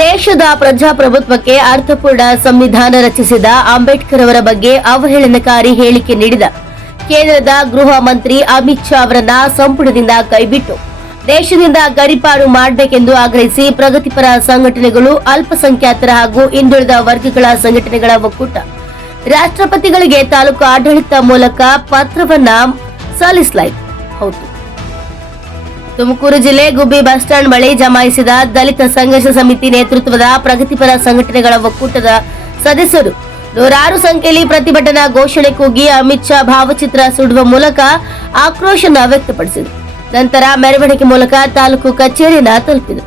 ದೇಶದ ಪ್ರಜಾಪ್ರಭುತ್ವಕ್ಕೆ ಅರ್ಥಪೂರ್ಣ ಸಂವಿಧಾನ ರಚಿಸಿದ ಅಂಬೇಡ್ಕರ್ ಅವರ ಬಗ್ಗೆ ಅವಹೇಳನಕಾರಿ ಹೇಳಿಕೆ ನೀಡಿದ ಕೇಂದ್ರದ ಗೃಹ ಮಂತ್ರಿ ಅಮಿತ್ ಶಾ ಅವರನ್ನ ಸಂಪುಟದಿಂದ ಕೈಬಿಟ್ಟು ದೇಶದಿಂದ ಗಡಿಪಾರು ಮಾಡಬೇಕೆಂದು ಆಗ್ರಹಿಸಿ ಪ್ರಗತಿಪರ ಸಂಘಟನೆಗಳು ಅಲ್ಪಸಂಖ್ಯಾತರ ಹಾಗೂ ಹಿಂದುಳಿದ ವರ್ಗಗಳ ಸಂಘಟನೆಗಳ ಒಕ್ಕೂಟ ರಾಷ್ಟ್ರಪತಿಗಳಿಗೆ ತಾಲೂಕು ಆಡಳಿತ ಮೂಲಕ ಪತ್ರವನ್ನ ಸಲ್ಲಿಸಲಾಯಿತು. ಹೌದು. ತುಮಕೂರು ಜಿಲ್ಲೆ ಗುಬ್ಬಿ ಬಸ್ ಸ್ಟ್ಯಾಂಡ್ ಬಳಿ ಜಮಾಯಿಸಿದ ದಲಿತ ಸಂಘರ್ಷ ಸಮಿತಿ ನೇತೃತ್ವದ ಪ್ರಗತಿಪರ ಸಂಘಟನೆಗಳ ಒಕ್ಕೂಟದ ಸದಸ್ಯರು. ನೂರಾರು ಸಂಖ್ಯೆಯಲ್ಲಿ ಪ್ರತಿಭಟನಾ ಘೋಷಣೆ ಕೂಗಿ ಅಮಿತ್ ಶಾ ಭಾವಚಿತ್ರ ಸುಡುವ ಮೂಲಕ ಆಕ್ರೋಶನ ವ್ಯಕ್ತಪಡಿಸಿದರು. ನಂತರ ಮೆರವಣಿಗೆ ಮೂಲಕ ತಾಲೂಕು ಕಚೇರಿಯನ್ನ ತಲುಪಿದರು.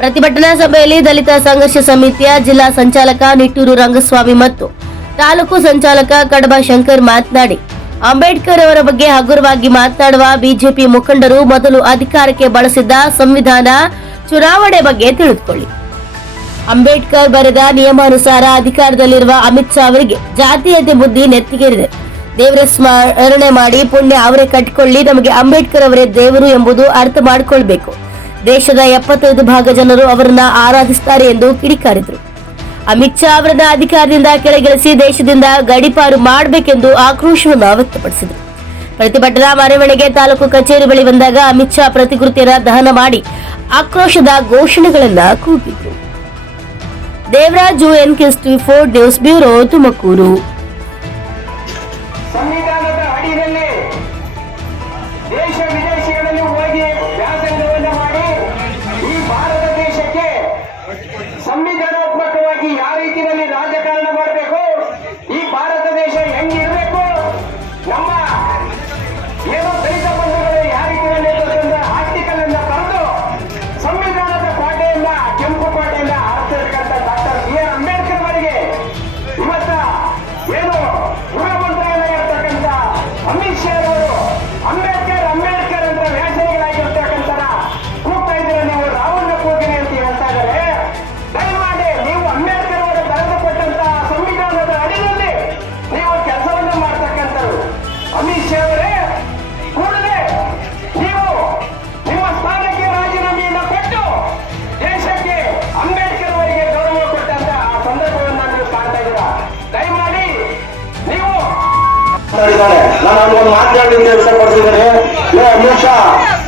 ಪ್ರತಿಭಟನಾ ಸಭೆಯಲ್ಲಿ ದಲಿತ ಸಂಘರ್ಷ ಸಮಿತಿಯ ಜಿಲ್ಲಾ ಸಂಚಾಲಕ ನಿಟ್ಟೂರು ರಂಗಸ್ವಾಮಿ ಮತ್ತು ತಾಲೂಕು ಸಂಚಾಲಕ ಕಡಬ ಶಂಕರ್ ಮಾತನಾಡಿ ಅಂಬೇಡ್ಕರ್ ಅವರ ಬಗ್ಗೆ ಹಗುರವಾಗಿ ಮಾತನಾಡುವ ಬಿಜೆಪಿ ಮುಖಂಡರು ಮೊದಲು ಅಧಿಕಾರಕ್ಕೆ ಬಳಸಿದ್ದ ಸಂವಿಧಾನ ಚುನಾವಣೆ ಬಗ್ಗೆ ತಿಳಿದುಕೊಳ್ಳಿ. ಅಂಬೇಡ್ಕರ್ ಬರೆದ ನಿಯಮಾನುಸಾರ ಅಧಿಕಾರದಲ್ಲಿರುವ ಅಮಿತ್ ಶಾ ಅವರಿಗೆ ಜಾತೀಯತೆ ಬುದ್ಧಿ ನೆತ್ತಿಗೇರಿದೆ. ದೇವರ ಸ್ಮರಣೆ ಮಾಡಿ ಪುಣ್ಯ ಅವರೇ ಕಟ್ಟಿಕೊಳ್ಳಿ, ನಮಗೆ ಅಂಬೇಡ್ಕರ್ ಅವರೇ ದೇವರು ಎಂಬುದು ಅರ್ಥ ಮಾಡಿಕೊಳ್ಬೇಕು. ದೇಶದ ಎಪ್ಪತ್ತೈದು ಭಾಗ ಜನರು ಅವರನ್ನ ಆರಾಧಿಸುತ್ತಾರೆ ಎಂದು ಕಿಡಿಕಾರಿದರು. ಅಮಿತ್ ಶಾ ಅವರನ್ನ ಅಧಿಕಾರದಿಂದ ಕೆಳಗಿಳಿಸಿ ದೇಶದಿಂದ ಗಡಿಪಾರು ಮಾಡಬೇಕೆಂದು ಆಕ್ರೋಶವನ್ನು ವ್ಯಕ್ತಪಡಿಸಿದರು. ಪ್ರತಿಭಟನಾ ಮೆರವಣಿಗೆ ತಾಲೂಕು ಕಚೇರಿ ಬಳಿ ಬಂದಾಗ ಅಮಿತ್ ಶಾ ಪ್ರತಿಕೃತಿಯನ್ನ ದಹನ ಮಾಡಿ ಆಕ್ರೋಶದ ಘೋಷಣೆಗಳನ್ನು ಕೂಗಿದ್ರು. ದೇವರಾಜು ಎನ್ ಕಿಸ್ಟಿ ಫೋರ್ ನ್ಯೂಸ್ ಬ್ಯೂರೋ ತುಮಕೂರು. ಸಂವಿಧಾನದ ಅಡಿಯಲ್ಲಿ ದೇಶ ವಿದೇಶಗಳಲ್ಲಿ ಮಾತಾಡಿದ್ದಾರೆ ನಾನು ಒಂದು ಮಾತನಾಡಲಿಕ್ಕೆ ವ್ಯಕ್ತಪಡಿಸಿದ್ದೇನೆ ಏ ಅಮಿತ್ ಶಾ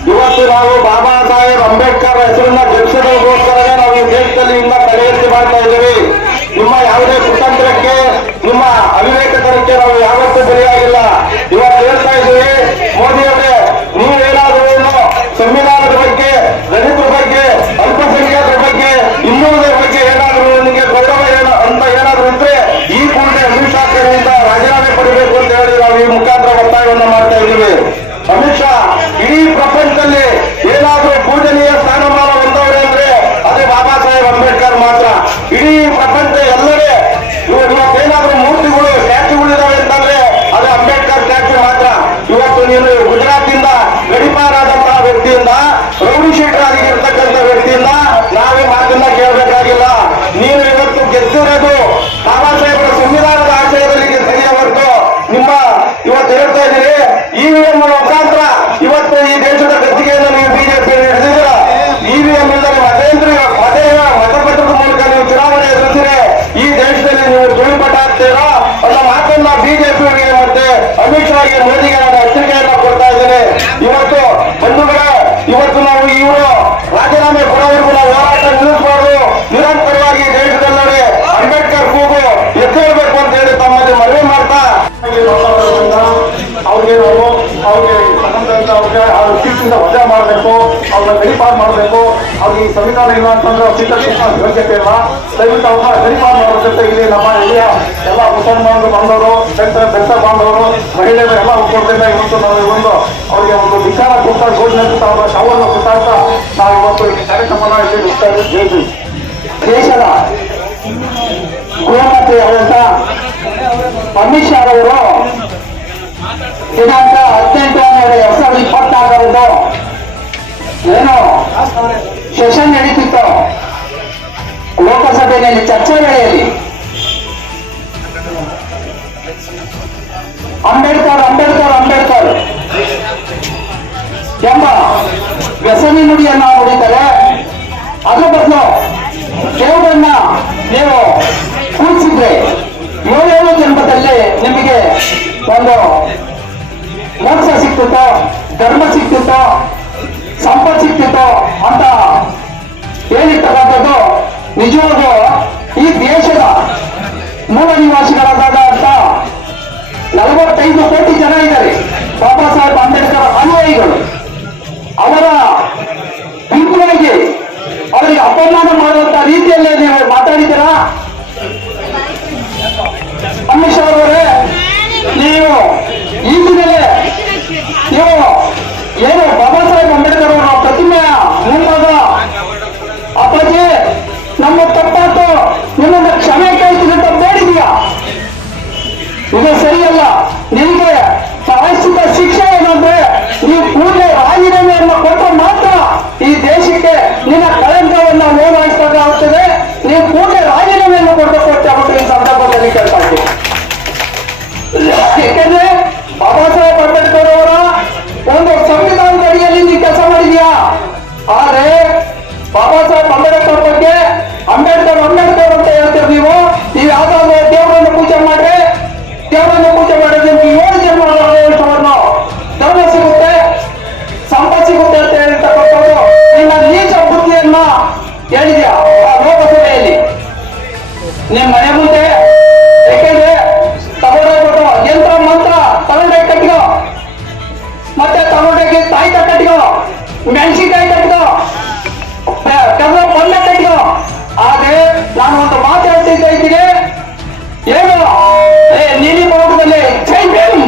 ಇವತ್ತು ನಾವು ಬಾಬಾ ಸಾಹೇಬ್ ಅಂಬೇಡ್ಕರ್ ಹೆಸರನ್ನ ಗೆಲ್ಸೋದಕ್ಕೋಸ್ಕರನೇ ನಾವು ಇವತ್ತು ಈ ದೇಶದ ಗದ್ದಿಗೆಯನ್ನು ನೀವು ಬಿಜೆಪಿ ನಡೆಸಿದ್ರ ಇವಿಎಂ ಇಲ್ಲದೆ ಮತೇಂದ್ರ ಮತ ಮತಪತ್ರದ ಮೂಲಕ ನೀವು ಚುನಾವಣೆ ಎದುರಿಸಿದ್ರೆ ಈ ದೇಶದಲ್ಲಿ ನೀವು ತುಳಿಪಟ ಆಗ್ತೀರಾ ಅನ್ನೋ ಮಾತನ್ನ ಬಿಜೆಪಿಯವರಿಗೆ ಮತ್ತೆ ಅಮಿತ್ ಶಾಗೆ ಮೋದಿಗೆ ನಾನು ಎಚ್ಚರಿಕೆಯನ್ನ ಕೊಡ್ತಾ ಇದ್ದೇನೆ. ಇವತ್ತು ಬಂಧುಗಳ, ಇವತ್ತು ನಾವು ಇವರು ರಾಜೀನಾಮೆ ಕೊಡೋವರೆಗೂ ನಾವು ಹೋರಾಟ ನಿಲ್ಲಿಸಬಾರ್ದು. ನಿರಂತರವಾಗಿ ದೇಶದಲ್ಲೇ ಅಂಬೇಡ್ಕರ್ ಕೂಗು ಎತ್ತಿರಬೇಕು ಅಂತ ಹೇಳಿ ತಮ್ಮಲ್ಲಿ ಮನವಿ ಮಾಡ್ತಾ. ಅವ್ರಿಗೆ ಅವ್ರಿಗೆ ತಗೊಂಡಂತ ಅವ್ರಿಗೆ ಅವ್ರ ಸೀಟಿಂದ ವಜಾ ಮಾಡಬೇಕು, ಅವ್ರನ್ನ ಗರಿಪಾರ್ ಮಾಡಬೇಕು. ಅವ್ರಿಗೆ ಈ ಸಂವಿಧಾನ ಇಲ್ಲ ಅಂತಂದ್ರೆ ಅವ್ರ ಸೀಟ ಯೋಗ್ಯತೆ ಇಲ್ಲ ದಯವಿಟ್ಟು ಅವ್ರನ್ನ ಗರಿಪಾರ್ ಮಾಡೋ ಜೊತೆ ಇಲ್ಲಿ ನಮ್ಮ ಹಿರಿಯ ಎಲ್ಲ ಮುಸಲ್ಮಾನರು, ಬಂದವರು ದಲಿತ ದಲಿತ ಬಾಂಧವರು, ಮಹಿಳೆಯರು ಎಲ್ಲ ಒಗ್ಗೂಡ್ದಿಂದ ಇವತ್ತು ನಾವು ಒಂದು ಅವರಿಗೆ ಒಂದು ವಿಚಾರ ಕೊಡ್ತಾ, ಘೋಷಣೆ ಕೊಡ್ತಾ, ಅವರ ಶವವನ್ನು ಕೊಟ್ಟಾಗ ನಾವು ಇವತ್ತು ಈ ಕಾರ್ಯಕ್ರಮನ ಇಲ್ಲಿ ಮುಕ್ತಾಯ ಇದ್ದೀವಿ. ದೇಶದ ಗೃಹಮಂತ್ರಿ ಆದಂತ ಅಮಿತ್ ಶಾ ಅವರು ದಿನಾಂಕ ಏನು? ಸೆಷನ್ ನಡೀತಿತ್ತು? ಲೋಕಸಭೆಯಲ್ಲಿ ಚರ್ಚೆ ನಡೆಯಲಿ. ಅಂಬೇಡ್ಕರ್ ಅಂಬೇಡ್ಕರ್ ಅಂಬೇಡ್ಕರ್. ಎಂಬ ವ್ಯಸನಿ ನುಡಿಯನ್ನ ಅದು ಅದ್ರ ಬದಲು ದೇವರನ್ನ ನೀವು ಕೂಡಿಸಿದ್ರೆ ಏಳೇಳು ಜನ್ಮದಲ್ಲಿ ನಿಮಗೆ ಒಂದು ಮೋಕ್ಷ ಸಿಕ್ತಿತ್ತೋ ಧರ್ಮ ಸಿಕ್ತಿತ್ತೋ ಸಂಪತ್ತು ಅಂತ ಹೇಳಿರ್ತಕ್ಕಂಥದ್ದು ನಿಜವಾಗೂ ಈ ದೇಶದ ಮೂಲ ನಿವಾಸಿಗಳಾದಾಗ ಅಂತ ನಲವತ್ತೈದು ಕೋಟಿ ಜನ ಇದ್ದಾರೆ. ಬಾಬಾ ಸಾಹೇಬ್ ಅಂಬೇಡ್ಕರ್ ಅನುಯಾಯಿಗಳು. ಅವರ ಬಿಂಬುಗಳಿಗೆ ಅವರಿಗೆ ಅಪಮಾನ ಮಾಡುವಂತ ರೀತಿಯಲ್ಲೇ ನೀವು ಮಾತಾಡಿದ್ದೀರಾ? ಅಮಿತ್ ಶಾ ಅವರೇ, ನೀವು ಈಗಿನಲ್ಲೇ ನೀವು ಏನು ಬಾಬಾ ಸಾಹೇಬ್ ಅಂಬೇಡ್ಕರ್ ಅವರ ಪ್ರತಿಮೆಯ ಮುಂಭಾಗ ಅಪ್ಪಾಜಿ, ನಮ್ಮ ತಪ್ಪಾತು ನಿಮ್ಮನ್ನ ಕ್ಷಮೆ ಕೇಳ್ತೀನಿ ಅಂತ ಬೇಡಿದೀಯಾ? ಇದು ಸರಿಯಲ್ಲ. ನಿಮಗೆ ಪ್ರಾಯಶ್ಚಿತ ಶಿಕ್ಷೆ ಏನಂದ್ರೆ ನೀವು ಕೂಡಲೇ ರಾಜೀನಾಮೆಯನ್ನು ಕೊಟ್ಟರೆ ಮಾತ್ರ ಈ ದೇಶಕ್ಕೆ ನಿನ್ನ ಕಳಂಕವನ್ನ ಮೆಣಸಿನ್ಕಾಯಿ ಕಟ್ಟಿಗೋ ಕಸ ಪಲ್ಯ ಕಟ್ಟಿಗೋ ಆದ್ರೆ ನಾನು ಒಂದು ಮಾತು ಹೇಳ್ತಿದ್ದೆ ಇದ್ದೀನಿ ಏನು? ನೀಲಿ ಭಾಗದಲ್ಲಿ ಜೈ ಭೀಮ್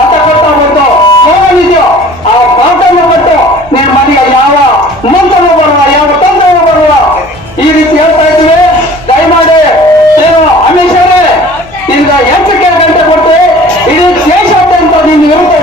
ಅಂತ ಕೊಡ್ತಾ ಬಂತು. ಫೋನ್ ಇದೆಯೋ? ಆ ಮಾತನ್ನು ಕೊಟ್ಟು ನಿನ್ನ ಮನೆಗೆ ಯಾವ ಮಂತ್ರನೂ ಬರುವ ಯಾವ ತಂತ್ರನೂ ಬರುವ ಈ ರೀತಿ ಹೇಳ್ತಾ ಇದ್ದೀವಿ. ದಯಮಾಡಿ, ಏನು, ಅಮಿತ್ ಇಂದ ಈಗ ಎಚ್ಚರಿಕೆ ಗಂಟೆ ಕೊಟ್ಟು ಇಡೀ ದೇಶಾದ್ಯಂತ ನೀನು ವಿರುದ್ಧ